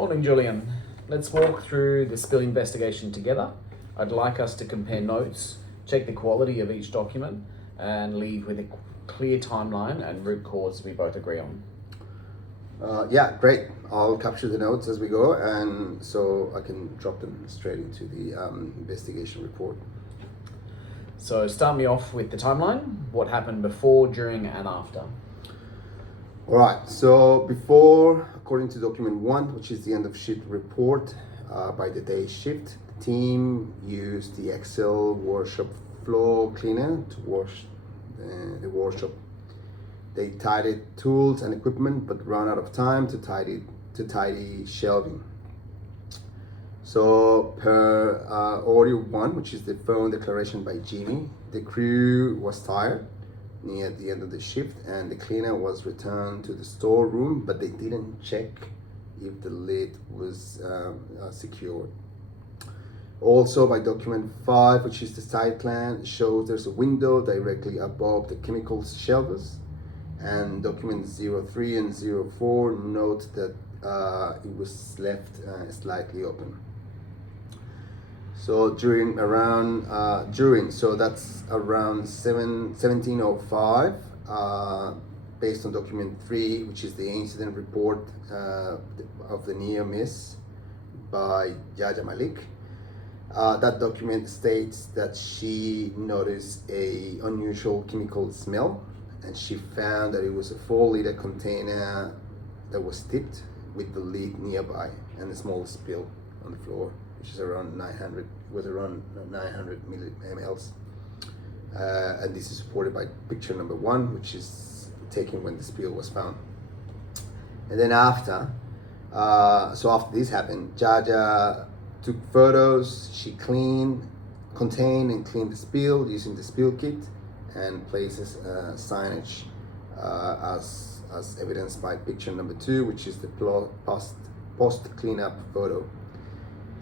Morning, Julian. Let's walk through the spill investigation together. I'd like us to compare notes, check the quality of each document, and leave with a clear timeline and root cause we both agree on. Yeah, great. I'll capture the notes as we go, and so I can drop them straight into the investigation report. So start me off with the timeline. What happened before, during, and after? All right, so before, according to document 1, which is the end of shift report by the day shift, the team used the Excel workshop floor cleaner to wash the workshop. They tidied tools and equipment, but ran out of time to tidy shelving. So per audio 1, which is the phone declaration by Jimmy, the crew was tired near the end of the shift, and the cleaner was returned to the storeroom, but they didn't check if the lid was secured. Also by document 5, which is the site plan, shows there's a window directly above the chemicals shelves, and document 03 and 04 note that it was left slightly open. So so that's around 17:05, based on document 3, which is the incident report of the near miss by Jaja Malik. That document states that she noticed a unusual chemical smell, and she found that it was a 4-liter container that was tipped with the lid nearby and a small spill on the floor, which is around 900 mLs. And this is supported by picture number 1, which is taken when the spill was found. And then after this happened, Jaja took photos. She contained and cleaned the spill using the spill kit, and places signage as evidenced by picture number 2, which is the post cleanup photo,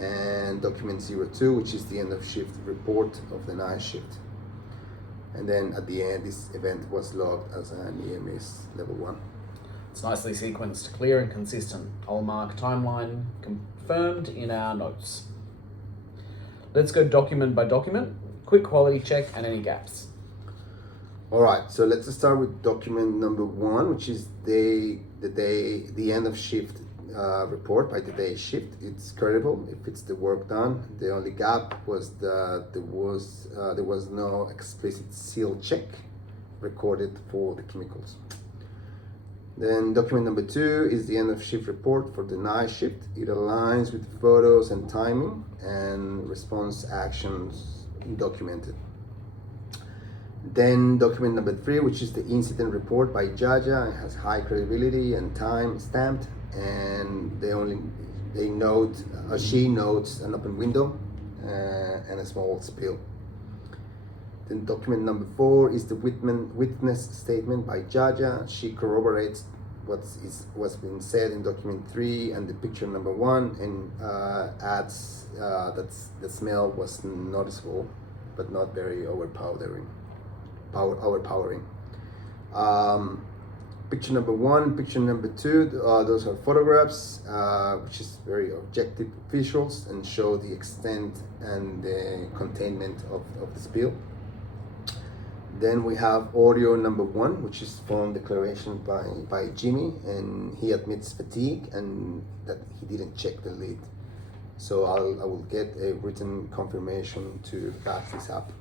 and document 02, which is the end of shift report of the night shift. And then at the end, this event was logged as an EMS level 1. It's nicely sequenced, clear and consistent. I'll mark timeline confirmed in our notes. Let's go document by document, quick quality check and any gaps. All right, so let's start with document number 1, which is the end of shift report by the day shift. It's credible. It fits the work done. The only gap was that there was no explicit seal check recorded for the chemicals. Then document number 2 is the end of shift report for the night shift. It aligns with the photos and timing, and response actions documented. Then document number 3, which is the incident report by Jaja, has high credibility and time stamped, and she notes an open window and a small spill. Then document number 4 is the witness statement by Jaja. She corroborates what's been said in document 3 and the picture number 1, and adds that the smell was noticeable but not very overpowering. Picture number 1, picture number 2, those are photographs, which is very objective visuals and show the extent and the containment of the spill. Then we have audio number 1, which is phone declaration by Jimmy, and he admits fatigue and that he didn't check the lid. So I will get a written confirmation to back this up.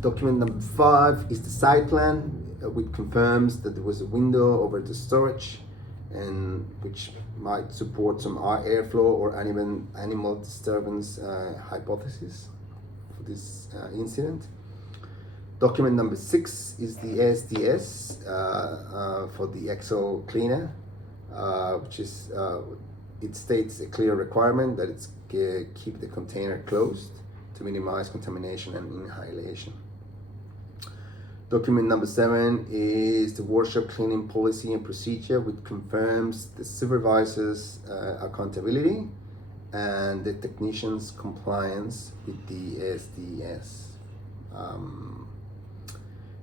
Document number 5 is the site plan, which confirms that there was a window over the storage, and which might support some airflow or animal disturbance hypothesis for this incident. Document number 6 is the SDS for the Excel cleaner, which is it states a clear requirement that it's keep the container closed to minimize contamination and inhalation. Document number 7 is the workshop cleaning policy and procedure, which confirms the supervisor's accountability and the technician's compliance with the SDS.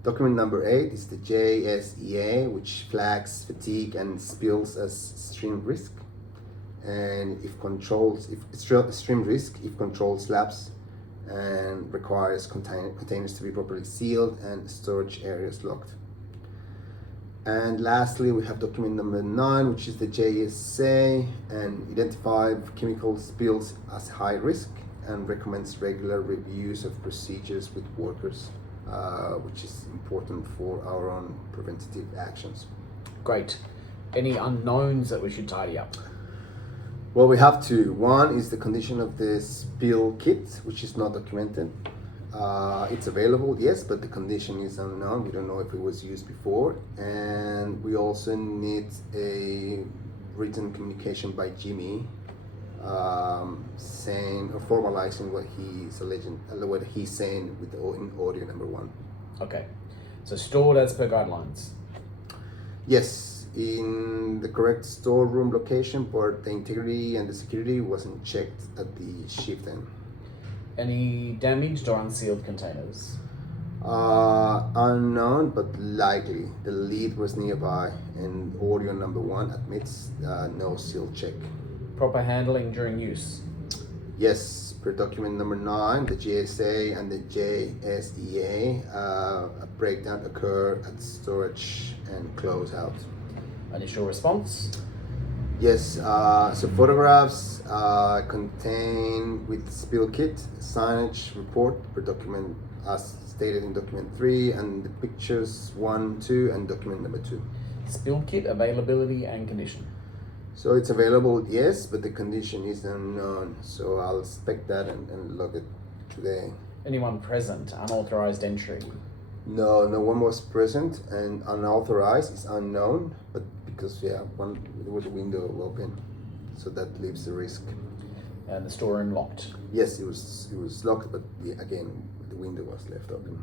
Document number 8 is the JSEA, which flags fatigue and spills as stream risk. And if stream risk, if controls lapse and requires containers to be properly sealed and storage areas locked. And lastly, we have document number 9, which is the JSA, and identify chemical spills as high risk and recommends regular reviews of procedures with workers, which is important for our own preventative actions. Great. Any unknowns that we should tidy up? Well, we have two. One is the condition of the spill kit, which is not documented. It's available, yes, but the condition is unknown. We don't know if it was used before. And we also need a written communication by Jimmy saying or formalizing what he's saying with in audio number 1. Okay. So stored as per guidelines. Yes, in the correct storeroom location, but the integrity and the security wasn't checked at the shift end. Any damaged or unsealed containers? Unknown, but likely. The lead was nearby, and audio number 1 admits no seal check. Proper handling during use? Yes, per document number 9, the GSA and the JSEA, a breakdown occurred at storage and closeout. Initial response? Yes, so photographs contain with spill kit, signage report per document as stated in document 3, and the pictures 1, 2, and document number 2. Spill kit availability and condition? So it's available, yes, but the condition is unknown. So I'll spec that and log it today. Anyone present? Unauthorized entry? No one was present, and unauthorized is unknown, but because there was a window open, so that leaves the risk. And the storeroom locked? Yes, it was locked, but again, the window was left open.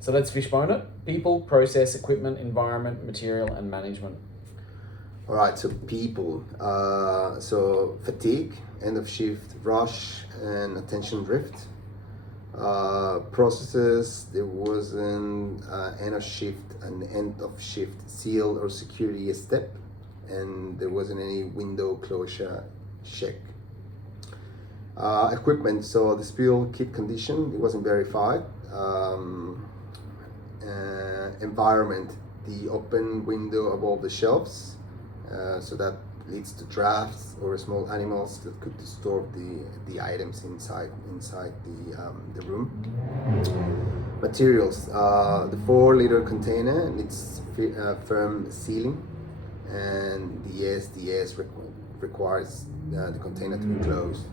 So let's fishbone it. People, process, equipment, environment, material, and management. All right, so people, so fatigue, end of shift rush, and attention drift. Processes, there wasn't end of shift and end of shift seal or security step, and there wasn't any window closure check. Equipment, so the spill kit condition, it wasn't verified. Environment, the open window above the shelves, so that leads to drafts or small animals that could disturb the items inside the room. Materials, the 4-liter container needs firm sealing, and the SDS requires the container to be closed.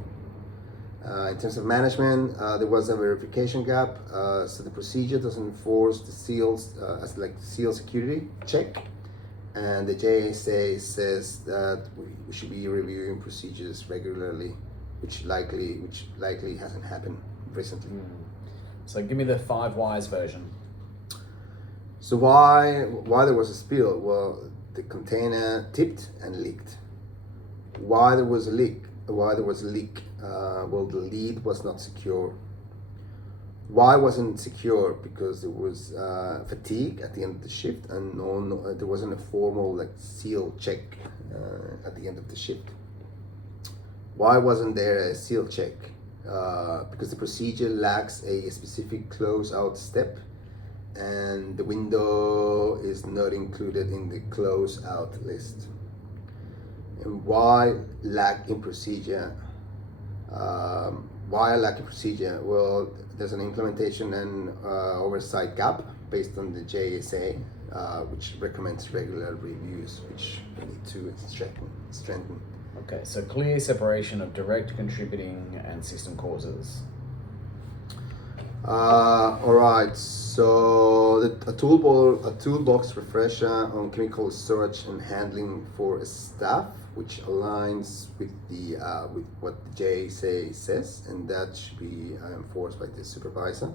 In terms of management, there was a verification gap, so the procedure doesn't enforce the seals as like seal security check, and the JSA says that we should be reviewing procedures regularly, which likely hasn't happened recently. So give me the 5 whys version. So why there was a spill? Well, the container tipped and leaked. Why there was a leak? Well, the lead was not secure. Why wasn't it secure? Because there was fatigue at the end of the shift, and there wasn't a formal like seal check at the end of the shift. Why wasn't there a seal check? Because the procedure lacks a specific closeout step, and the window is not included in the closeout list. And why lack in procedure? Why a lack in procedure? Well, there's an implementation and oversight gap based on the JSA, which recommends regular reviews, which we need to strengthen. Okay, so clear separation of direct contributing and system causes. All right, so a toolbox refresher on chemical storage and handling for staff, which aligns with with what the JSA says, and that should be enforced by the supervisor.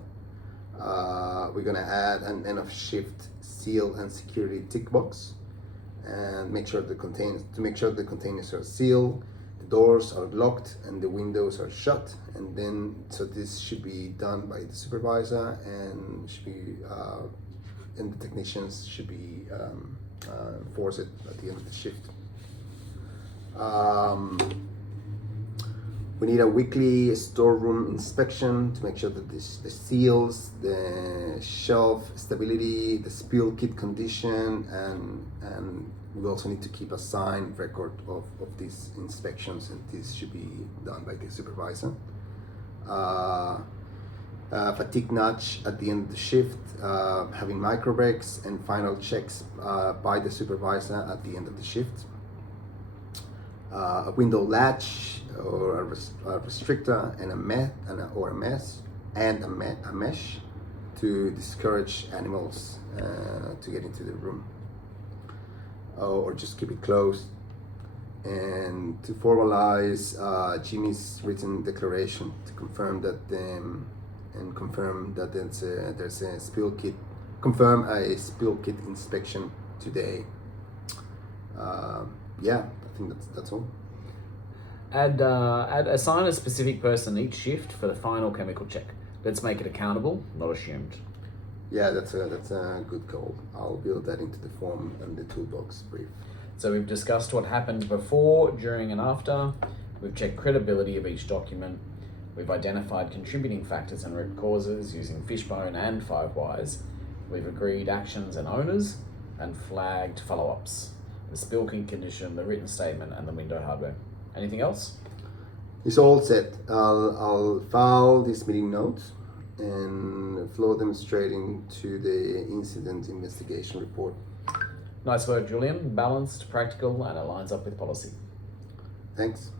We're gonna add an end of shift seal and security tick box, and make sure the containers are sealed, the doors are locked, and the windows are shut. And then, so this should be done by the supervisor and should be and the technicians should be enforce it at the end of the shift. We need a weekly storeroom inspection to make sure that the seals, the shelf stability, the spill kit condition, and we also need to keep a signed record of these inspections, and this should be done by the supervisor. Fatigue nudge at the end of the shift, having micro breaks and final checks by the supervisor at the end of the shift. A window latch or a restrictor and a mesh to discourage animals to get into the room, or just keep it closed. And to formalize Jimmy's written declaration to confirm that there's a spill kit. Confirm a spill kit inspection today. Yeah, I think that's all. Assign a specific person each shift for the final chemical check. Let's make it accountable, not assumed. Yeah, that's a good goal. I'll build that into the form and the toolbox brief. So we've discussed what happened before, during, and after. We've checked credibility of each document. We've identified contributing factors and root causes using Fishbone and 5 Whys. We've agreed actions and owners and flagged follow-ups. The spill kit condition, the written statement, and the window hardware. Anything else? It's all set. I'll file these meeting notes and flow them straight into the incident investigation report. Nice work, Julian. Balanced, practical, and it lines up with policy. Thanks.